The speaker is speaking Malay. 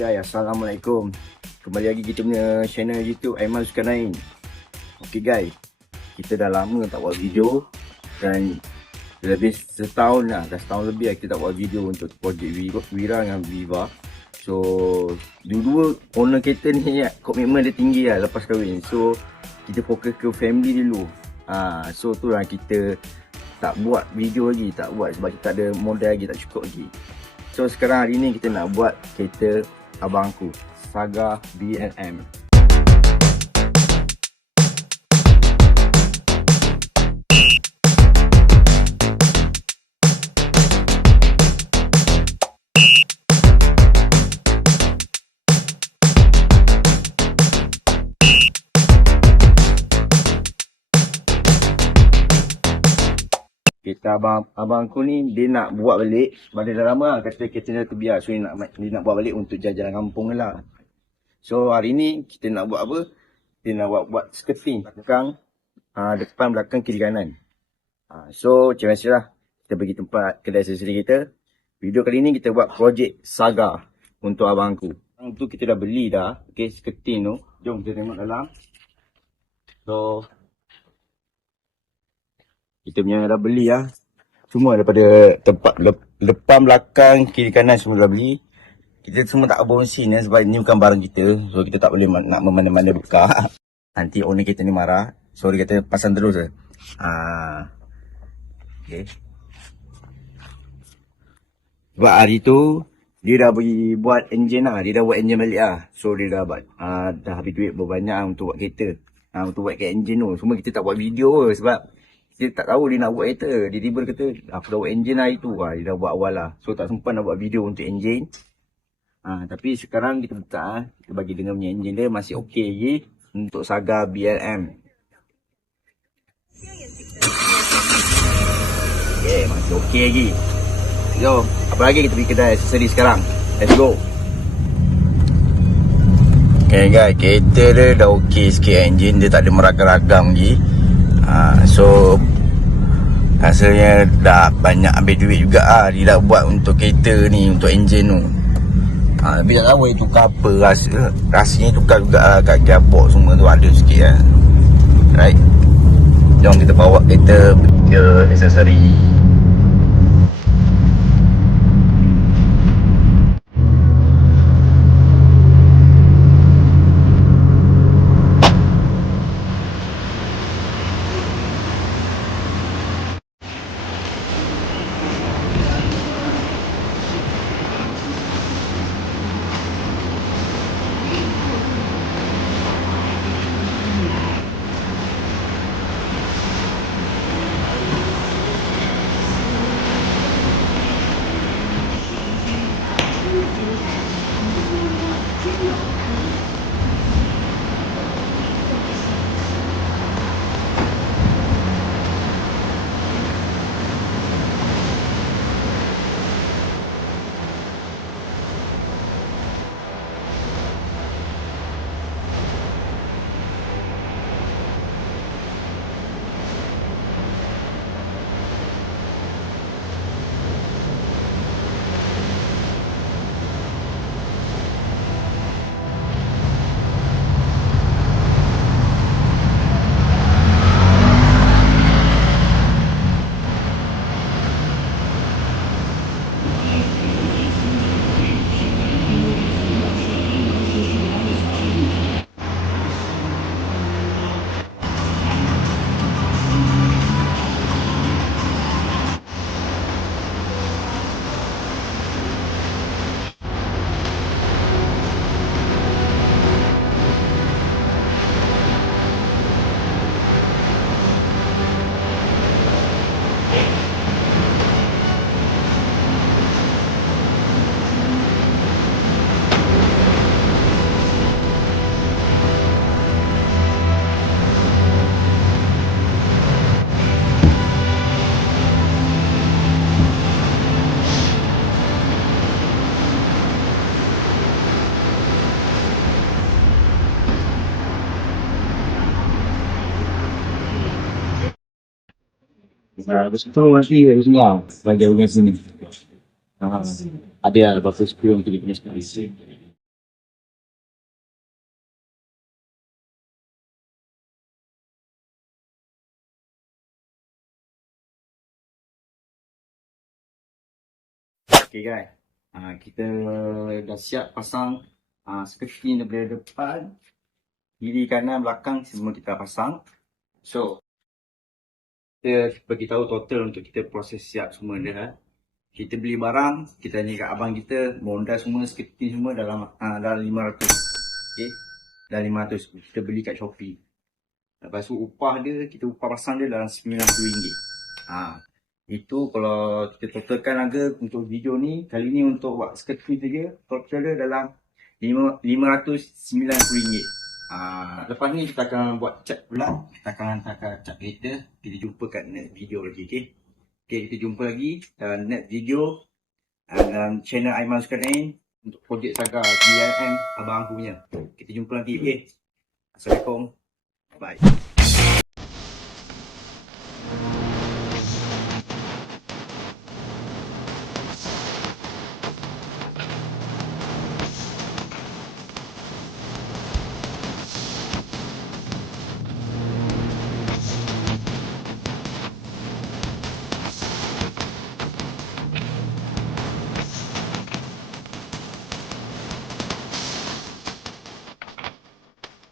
Guys, Assalamualaikum. Kembali lagi kita punya channel YouTube Aiman Zulkarnain. Okay guys, kita dah lama tak buat video dan lebih setahun lah, dah setahun lebih lah kita tak buat video untuk projek Wira dengan Viva. So dua-dua owner kereta ni komitmen dia tinggi lah lepas kahwin. So kita fokus ke family dulu. So tu lah kita tak buat video lagi, tak buat sebab kita tak ada modal lagi, tak cukup lagi. So sekarang hari ni kita nak buat kereta abang aku, Saga BLM. Kereta abang aku ni dia nak buat balik sebab dia dah lama lah kata kereta dia terbiar. So dia nak buat balik untuk jalan kampung lah. So hari ni kita nak buat apa? Dia nak buat skirting belakang, depan, belakang, kiri, kanan. So macam biasa lah, kita pergi tempat kedai aksesori kita. Video kali ni kita buat projek Saga untuk abang aku. Yang tu kita dah beli dah, okay, skirting tu. Jom kita tengok dalam. So kita punya dah beli lah. Semua daripada tempat depan, belakang, kiri, kanan semua dah beli. Kita semua tak berfungsi ni sebab ni bukan barang kita. So kita tak boleh nak memandai-mandai buka. Nanti owner kita ni marah. So dia kata pasang terus je. Okay. Sebab hari tu dia dah pergi buat enjin lah. Dia dah buat enjin balik lah. So dia dah habis duit berbanyak lah untuk buat kereta. Untuk buat kat enjin tu. Semua kita tak buat video lah sebab kita tak tahu dia nak buat kereta. Dia tiba kata aku dah buat enjin lah itu. Dia dah buat awal lah. So tak sempat nak buat video untuk enjin. Tapi sekarang kita buka. Kita bagi dengar punya enjin dia masih okey lagi. Untuk Saga BLM. Okay, masih okey lagi. So apa lagi kita pergi kedai aksesori sekarang. Let's go. Okay guys, kereta dia dah okey sikit enjin. Dia tak ada meragam-ragam lagi. So rasanya dah banyak ambil duit juga lah. Dia dah buat untuk kereta ni, untuk enjin tu. Tapi tak tahu dia tukar apa. Rasanya tukar juga lah kat gearbox semua tu ada sikit lah. Right. Jom kita bawa kereta ke aksesori. Betul nanti semua bagi orang sini. Ada lah lepas tu 10 untuk dia punya sekali. Okay guys, kita dah siap pasang skirting daripada depan, kiri, kanan, belakang semua kita pasang. So, kita bagi tahu total untuk kita proses siap semua dah. Kita beli barang, kita tanya kat abang kita, modal semua, skirting semua dalam 500. Okay, dah 500 kita beli kat Shopee. Lepas tu upah dia, kita upah pasang dia dalam RM90. Itu kalau kita totalkan harga untuk video ni, kali ni untuk buat skirting saja, total dia dalam RM590. Lepas ni kita akan buat cat pula, kita akan hantar cat kereta. Kita jumpa kat next video lagi, okay? Okay, kita jumpa lagi dalam next video dalam channel Aiman Zulkarnain untuk projek Saga BIM abang aku punya. Kita jumpa nanti, okay? Assalamualaikum, bye.